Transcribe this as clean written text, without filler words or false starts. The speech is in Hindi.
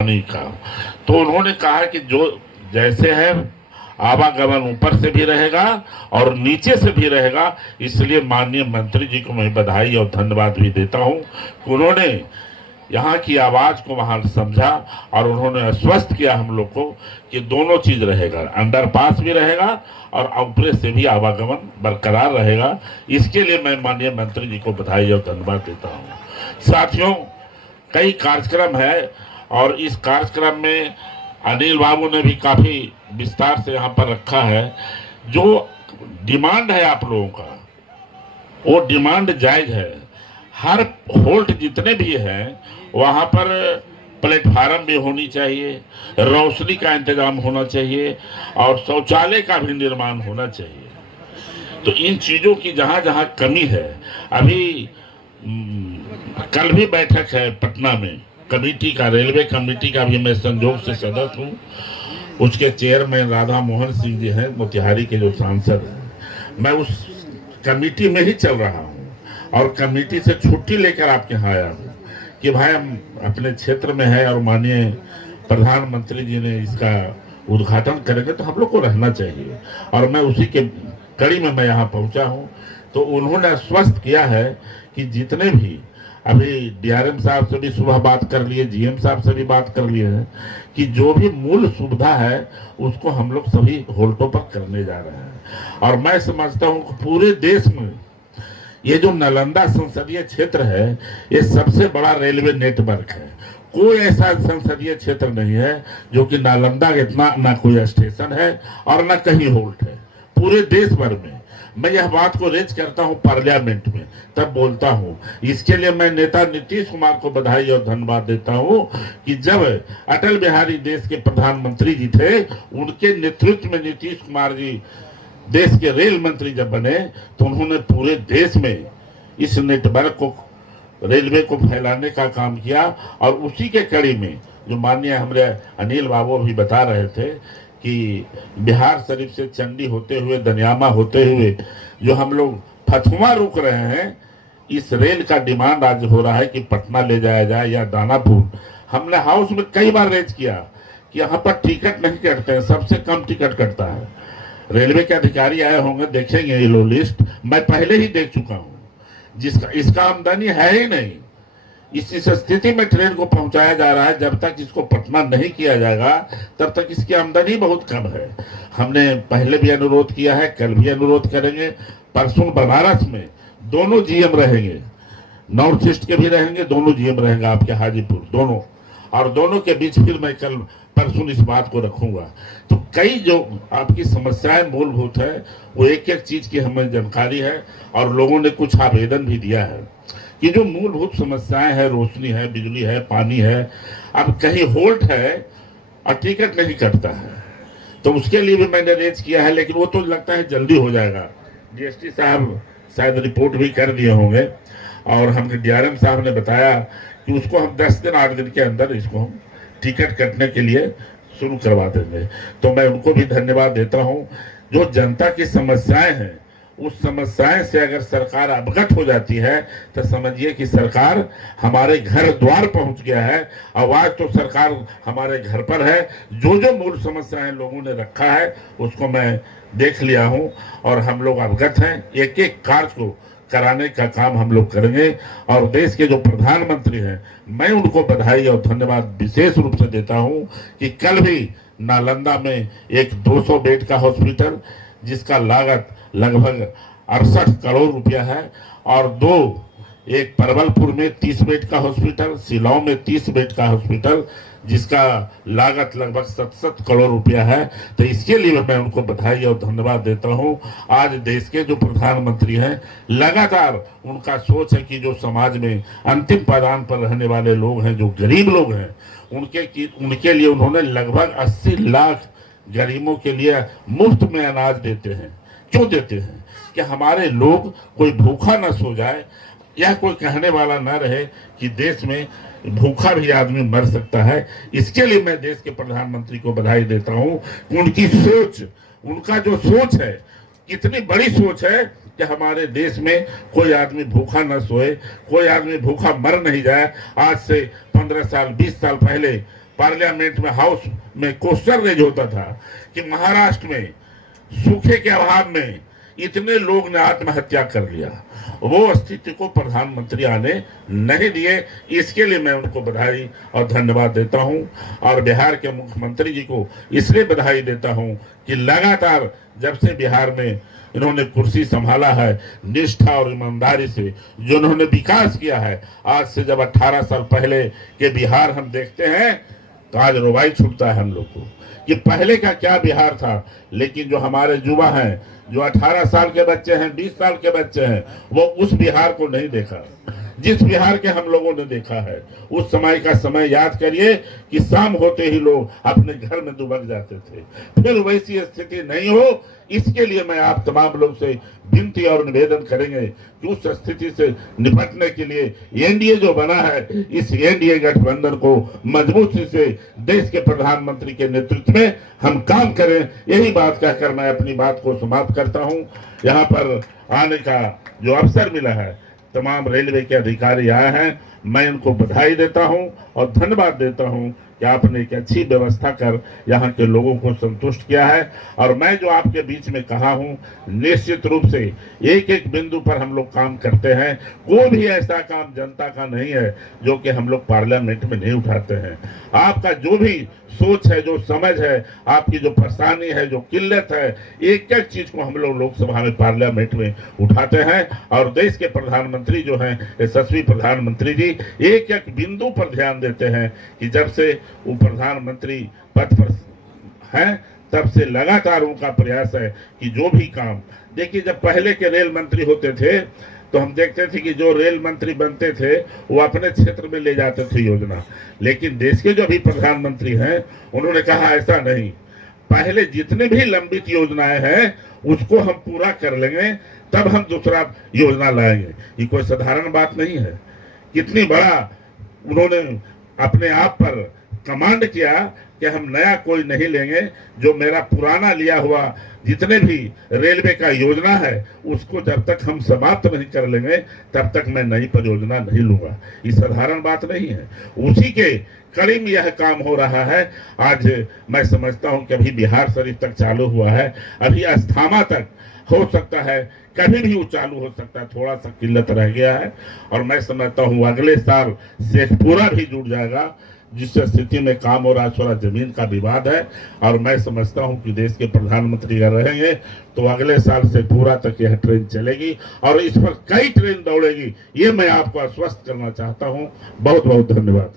नहीं का। तो उन्होंने कहा कि जो जैसे है आवागमन ऊपर से भी रहेगा और नीचे से भी रहेगा, इसलिए माननीय मंत्री जी को मैं बधाई और धन्यवाद भी देता हूं कि उन्होंने यहाँ की आवाज को वहां समझा और उन्होंने आश्वस्त किया हम लोग को कि दोनों चीज रहेगा, अंडरपास भी रहेगा और ऊपर से भी आवागमन बरकरार रहेगा। इसके लिए मैं माननीय मंत्री जी को बधाई और धन्यवाद देता हूँ। साथियों, कई कार्यक्रम है और इस कार्यक्रम में अनिल बाबू ने भी काफी विस्तार से यहाँ पर रखा है। जो डिमांड है आप लोगों का, वो डिमांड जायज है। हर होल्ट जितने भी हैं वहाँ पर प्लेटफार्म भी होनी चाहिए, रोशनी का इंतजाम होना चाहिए और शौचालय का भी निर्माण होना चाहिए। तो इन चीजों की जहाँ जहाँ कमी है, अभी कल भी बैठक है पटना में कमेटी का, रेलवे कमेटी का भी मैं संयोग से सदस्य हूँ। उसके चेयरमैन राधा मोहन सिंह जी हैं, मोतिहारी के जो सांसद हैं। मैं उस कमेटी में ही चल रहा हूँ और कमेटी से छुट्टी लेकर आपके यहाँ आया हूँ कि भाई हम अपने क्षेत्र में है और माननीय प्रधानमंत्री जी ने इसका उद्घाटन करेंगे तो हम लोग को रहना चाहिए, और मैं उसी के कड़ी में मैं यहाँ पहुँचा हूँ। तो उन्होंने आश्वस्त किया है कि जितने भी, अभी डीआरएम साहब से भी सुबह बात कर लिए, जीएम साहब से भी बात कर लिए हैं कि जो भी मूल सुविधा है उसको हम लोग सभी होल्टों पर करने जा रहे हैं। और मैं समझता हूँ कि पूरे देश में ये जो नालंदा संसदीय क्षेत्र है, ये सबसे बड़ा रेलवे नेटवर्क है। कोई ऐसा संसदीय क्षेत्र नहीं है जो कि नालंदा इतना ना कोई स्टेशन है और ना कहीं होल्ट है पूरे देश भर में। मैं यह बात को रेज करता हूं पार्लियामेंट में, तब बोलता हूं। इसके लिए मैं नेता नीतीश कुमार को बधाई और धन्यवाद देता हूं कि जब अटल बिहारी देश के प्रधानमंत्री जी थे, उनके नेतृत्व में नीतीश कुमार जी देश के रेल मंत्री जब बने तो उन्होंने पूरे देश में इस नेटवर्क को, रेलवे को फैलाने का काम किया। और उसी के कड़ी में जो माननीय हमारे अनिल बाबू भी बता रहे थे कि बिहार शरीफ से चंडी होते हुए, दनियामा होते हुए जो हम लोग फतुआ रुक रहे हैं, इस रेल का डिमांड आज हो रहा है कि पटना ले जाया जाए या दानापुर। हमने हाउस में कई बार रेज किया कि यहाँ पर टिकट नहीं कटते हैं, सबसे कम टिकट कटता है। रेलवे के अधिकारी आए होंगे, देखेंगे ये लो लिस्ट, मैं पहले ही देख चुका हूँ। जिसका इसका आमदनी है ही नहीं, इस स्थिति में ट्रेन को पहुंचाया जा रहा है। जब तक इसको पटना नहीं किया जाएगा तब तक इसकी आमदनी बहुत कम है। हमने पहले भी अनुरोध किया है, कल भी अनुरोध करेंगे। परसों बनारस में दोनों जीएम रहेंगे, नॉर्थ ईस्ट के भी रहेंगे, दोनों जीएम रहेंगे आपके हाजीपुर, दोनों, और दोनों के बीच फिर मैं कल परसों इस बात को रखूंगा। तो कई जो आपकी समस्याएं मूलभूत है, वो एक एक चीज की हमें जानकारी है और लोगों ने कुछ आवेदन भी दिया है कि जो मूलभूत समस्याएं हैं, रोशनी है, बिजली है, पानी है, अब कहीं होल्ट है और टिकट नहीं कटता है, तो उसके लिए भी मैंने रेज किया है। लेकिन वो तो लगता है जल्दी हो जाएगा। डीएसटी साहब शायद रिपोर्ट भी कर दिए होंगे और हमने डीआरएम साहब ने बताया कि उसको हम 10 दिन 8 दिन के अंदर इसको हम टिकट कटने के लिए शुरू करवा देंगे। तो मैं उनको भी धन्यवाद देता हूं। जो जनता की समस्याएं हैं, उस समस्याएं से अगर सरकार अवगत हो जाती है तो समझिए कि सरकार हमारे घर द्वार पहुंच गया है। आवाज तो सरकार हमारे घर पर है। जो जो मूल समस्याएं लोगों ने रखा है उसको मैं देख लिया हूं और हम लोग अवगत हैं। एक एक कार्य को कराने का काम हम लोग करेंगे। और देश के जो प्रधानमंत्री हैं, मैं उनको बधाई और धन्यवाद विशेष रूप से देता हूं कि कल भी नालंदा में एक 200 बेड का हॉस्पिटल, जिसका लागत लगभग 68 करोड़ रुपया है, और एक परवलपुर में 30 बेड का हॉस्पिटल, शिलांग में 30 बेड का हॉस्पिटल, जिसका लागत लगभग 67 करोड़ रुपया है। तो इसके लिए मैं उनको बधाई और धन्यवाद देता हूं। आज देश के जो प्रधानमंत्री हैं, लगातार उनका सोच है कि जो समाज में अंतिम पायदान पर रहने वाले लोग हैं, जो गरीब लोग हैं, उनके लिए उन्होंने लगभग 80 लाख गरीबों के लिए मुफ्त में अनाज देते हैं। क्यों देते हैं? कि हमारे लोग कोई भूखा न सो जाए, यह कोई कहने वाला न रहे कि देश में भूखा भी आदमी मर सकता है। इसके लिए मैं देश के प्रधानमंत्री को बधाई देता हूं कि उनकी सोच, उनका जो सोच है, कितनी बड़ी सोच है कि हमारे देश में कोई आदमी भूखा न सोए, कोई आदमी भूखा मर नहीं जाए। आज से 15 साल 20 साल पहले पार्लियामेंट में, हाउस में क्वेश्चन रेज होता था कि महाराष्ट्र में सूखे के अभाव में इतने लोग ने आत्महत्या कर लिया, वो स्थिति को प्रधानमंत्री आने नहीं दिए। इसके लिए मैं उनको बधाई और धन्यवाद देता हूं, और बिहार के मुख्यमंत्री जी को इसलिए बधाई देता हूं कि लगातार जब से बिहार में इन्होंने कुर्सी संभाला है, निष्ठा और ईमानदारी से जो इन्होंने विकास किया है। आज से जब 18 साल पहले के बिहार हम देखते हैं तो आज रुबाई छूटता है हम लोग को कि पहले का क्या बिहार था। लेकिन जो हमारे युवा हैं, जो 18 साल के बच्चे हैं, 20 साल के बच्चे हैं, वो उस बिहार को नहीं देखा जिस बिहार के हम लोगों ने देखा है। उस समय का समय याद करिए कि शाम होते ही लोग अपने घर में दुबक जाते थे। फिर वैसी स्थिति नहीं हो, इसके लिए मैं आप तमाम लोग से विनती और निवेदन करेंगे कि उस स्थिति से निपटने के लिए एनडीए जो बना है, इस एनडीए गठबंधन को मजबूती से देश के प्रधानमंत्री के नेतृत्व में हम काम करें। यही बात कहकर मैं अपनी बात को समाप्त करता हूं। यहाँ पर आने का जो अवसर मिला है, तमाम रेलवे के अधिकारी आए हैं, मैं इनको बधाई देता हूं और धन्यवाद देता हूं कि आपने एक अच्छी व्यवस्था कर यहाँ के लोगों को संतुष्ट किया है। और मैं जो आपके बीच में कहा हूँ, निश्चित रूप से एक एक बिंदु पर हम लोग काम करते हैं। कोई भी ऐसा काम जनता का नहीं है जो कि हम लोग पार्लियामेंट में नहीं उठाते हैं। आपका जो भी सोच है, जो समझ है, आपकी जो परेशानी है, जो किल्लत है, एक एक चीज को हम लोग लोकसभा में, पार्लियामेंट में उठाते हैं। और देश के प्रधानमंत्री जो हैं, यशस्वी प्रधानमंत्री जी, एक एक बिंदु पर ध्यान देते हैं कि जब से वो प्रधानमंत्री पद पर हैं तब से लगातार उनका प्रयास है कि जो भी काम, देखिए जब पहले के रेल मंत्री होते थे तो हम देखते थे कि जो रेल मंत्री बनते थे वो अपने क्षेत्र में ले जाते थे योजना। लेकिन देश के जो भी प्रधानमंत्री हैं उन्होंने कहा ऐसा नहीं, पहले जितने भी लंबित योजनाएं हैं उसको हम पूरा कर लेंगे, तब हम दूसरा योजना लाएंगे। ये कोई साधारण बात नहीं है। कितनी बड़ा उन्होंने अपने आप पर कमांड किया कि हम नया कोई नहीं लेंगे, जो मेरा पुराना लिया हुआ जितने भी रेलवे का योजना है उसको जब तक हम समाप्त नहीं कर लेंगे तब तक मैं नई परियोजना नहीं लूंगा। ये साधारण बात नहीं है। उसी के कड़ी में यह काम हो रहा है। आज मैं समझता हूं कि अभी बिहार शरीफ तक चालू हुआ है, अभी अस्थामा तक हो सकता है, कभी भी वो चालू हो सकता है, थोड़ा सा किल्लत रह गया है। और मैं समझता हूँ अगले साल शेखपुरा भी जुड़ जाएगा, जिस स्थिति में काम हो रहा है, थोड़ा जमीन का विवाद है। और मैं समझता हूं कि देश के प्रधानमंत्री अगर रहेंगे तो अगले साल से पूरा तक यह ट्रेन चलेगी और इस पर कई ट्रेन दौड़ेगी, ये मैं आपको आश्वस्त करना चाहता हूं। बहुत बहुत धन्यवाद।